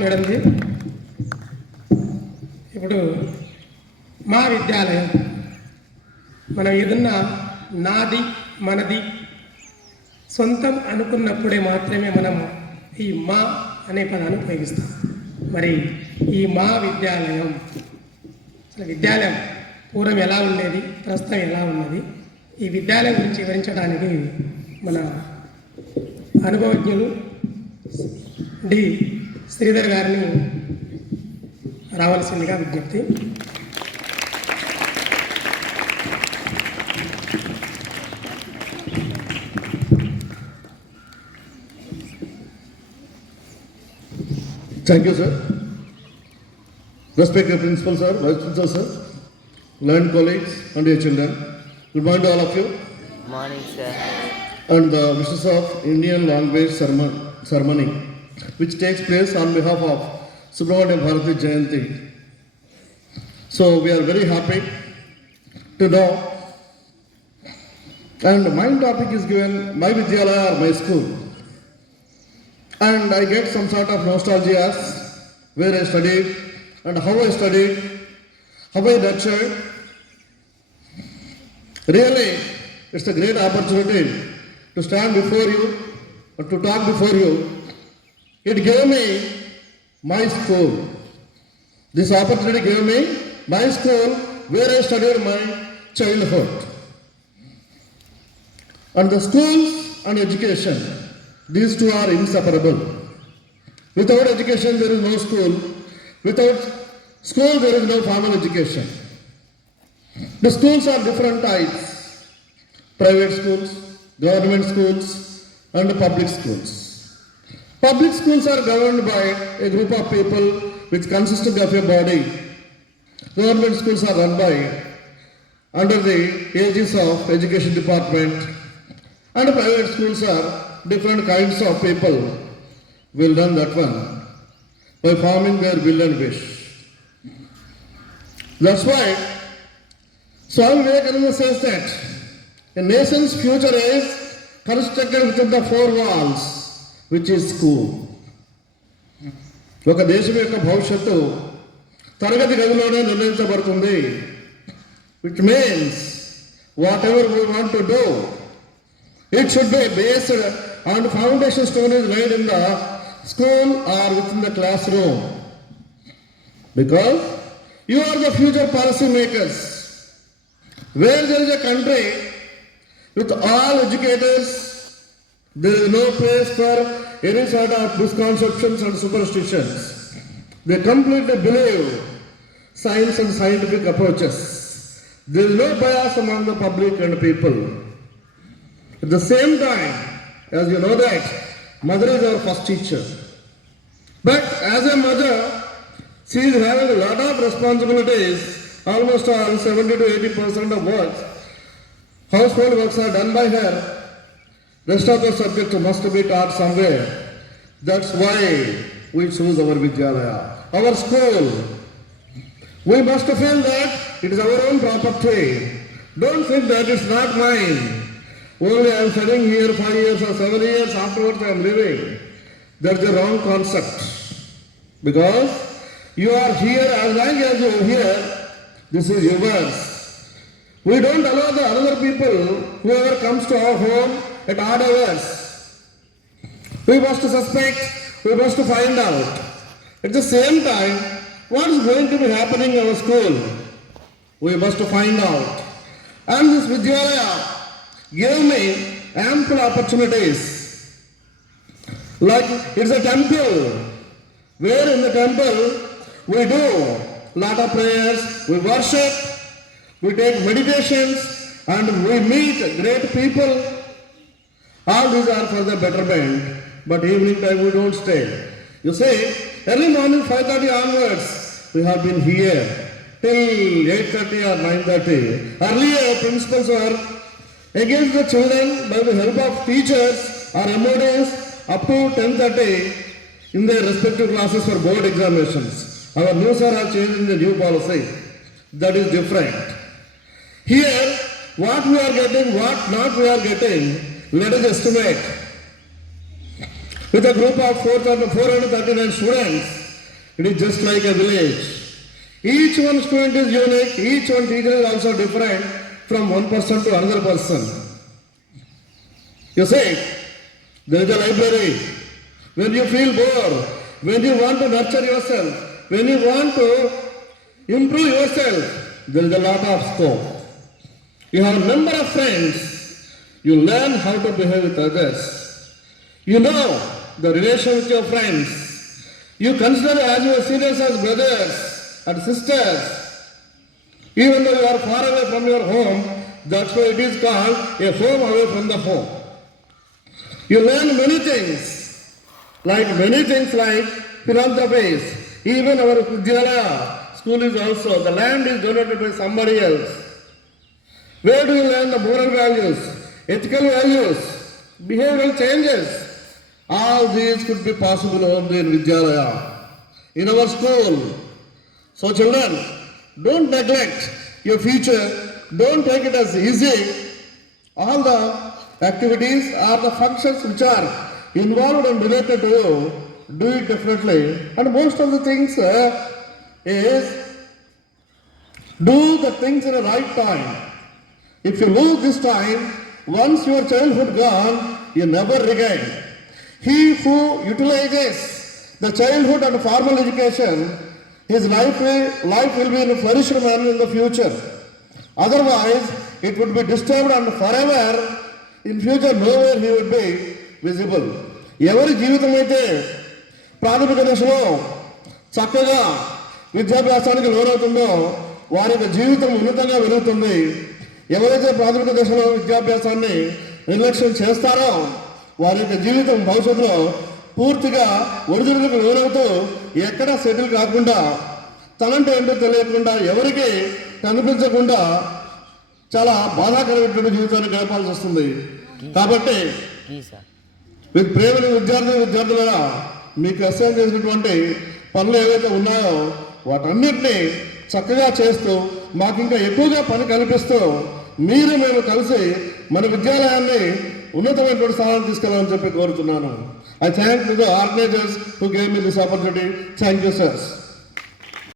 మేడంది. ఇప్పుడు మా విద్యాలయం మనం ఏదన్నా నాది మనది సొంతం అనుకున్నప్పుడే మాత్రమే మనం ఈ మా అనే పదాన్ని ఉపయోగిస్తాం. మరి ఈ మా విద్యాలయం అసలు విద్యాలయం పూర్వం ఎలా ఉండేది ప్రస్తుతం ఎలా ఉన్నది ఈ విద్యాలయం గురించి వివరించడానికి మన అనుభవజ్ఞులు డి. శ్రీధర్ గారిని రావాల్సిందిగా విజ్ఞప్తి. Thank you sir respect principal sir vice principal sir learn college and a children good morning all of you morning sir and the misters of Indian language సర్మ సర్మనింగ్ which takes place on behalf of Subramanian Bharati Jayanti. So we are very happy to know. And my topic is given my Vidyalaya or my school. And I get some sort of nostalgia where I studied and how I studied, how I nurtured. Really, it's a great opportunity to stand before you or to talk before you. It gave me my school. This opportunity gave me my school where I studied my childhood. And the schools and education, these two are inseparable. Without education, there is no school. Without school, there is no formal education. The schools are different types private schools, government schools, and public schools. Public schools are governed by a group of people which consisting of a body. Government schools are run by under the aegis of education department and private schools are different kinds of people will run that one by forming their will and wish. That's why Swami Vivekananda says that a nation's future is constructed within the four walls, which is school ఒక దేశం యొక్క భవిష్యత్తు తరగతి గదిలోనే నిర్ణయించబడుతుంది. Which means whatever we want to do it should be based and foundation stone is made in the school or within the classroom because you are the future policy makers where there is a country with all educators there is no place for any sort of misconceptions and superstitions. They completely believe science and scientific approaches. There is no bias among the public and people. At the same time, as you know that, mother is our first teacher. But as a mother, she is having a lot of responsibilities. Almost all 70 to 80 percent of work, household works are done by her. Rest of the subjects must be taught somewhere. That's why we choose our Vidyalaya, our school. We must feel that it is our own property. Don't think that it's not mine. Only I am studying here five years or seven years, afterwards I am leaving. That's the wrong concept. Because you are here as long as you are here, this is yours. We don't allow the other people, whoever comes to our home at odd hours. We must suspect, we must find out. At the same time, what is going to be happening in our school? We must find out. And this Vidyalaya gave me ample opportunities. Like it's a temple, where in the temple we do lot of prayers, we worship, we take meditations, and we meet great people. All these are for the betterment, but evening time we don't stay. You see, early morning 5.30 onwards, we have been here till 8.30 or 9.30. Earlier, principals were against the children by the help of teachers or MODs up to 10.30 in their respective classes for board examinations. Our new sir have changed in the new policy. That is different. Here, what we are getting, what not we are getting, let us estimate. With a group of 439 students, It is just like a village. Each one student is unique, each one teacher is also different from one person to another person. You see, there is a library. When you feel bored, when you want to nurture yourself, when you want to improve yourself, there is a lot of scope. You have a number of friends. You learn how to behave with others. You know the relation with your friends. You consider as your seniors as brothers and sisters. Even though you are far away from your home, that's why it is called a home away from the home. You learn many things, like many things like philanthropies. Even our Vidyalaya school is also, the land is donated by somebody else. Where do you learn the moral values, ethical values, behavioral changes? All these could be possible only in Vidyalaya, in our school. So children, don't neglect your future, don't take it as easy. All the activities or the functions which are involved and related to you, do it definitely. And most of the things uh, is do the things in the right time. If you lose this time, once your childhood gone, you never regain. He who utilizes the childhood and formal education, his life will, life will be in a flourished manner in the future. Otherwise, it would be disturbed and forever. In future, nowhere he would be visible. ఎవరి జీవితం అయితే ప్రాథమిక దశలో చక్కగా విద్యాభ్యాసానికి లోనవుతుందో వారి యొక్క జీవితం ఉన్నతంగా వెలుగుతుంది ఎవరైతే ప్రాథమిక దశలో విద్యాభ్యాసాన్ని నిర్లక్ష్యం చేస్తారో వారి యొక్క జీవితం భవిష్యత్తులో పూర్తిగా ఒడిదుడుకు లోనవుతూ ఎక్కడా సెటిల్ కాకుండా తనంటే ఏంటో తెలియకుండా ఎవరికి కనిపించకుండా చాలా బాధాకరమైనటువంటి జీవితాన్ని గడపాల్సి వస్తుంది. కాబట్టి మీకు ప్రేమని విద్యార్థి విద్యార్థులుగా మీకు అసలు చేసినటువంటి పనులు ఏవైతే ఉన్నాయో వాటన్నిటినీ చక్కగా చేస్తూ మాకు ఇంకా ఎక్కువగా పని కల్పిస్తూ మీరు మేము కలిసి మన విద్యాలయాన్ని ఉన్నతమైనటువంటి స్థానానికి తీసుకెళ్ళాలని చెప్పి కోరుతున్నాను. I thank to the organisers who gave me this opportunity thank you sir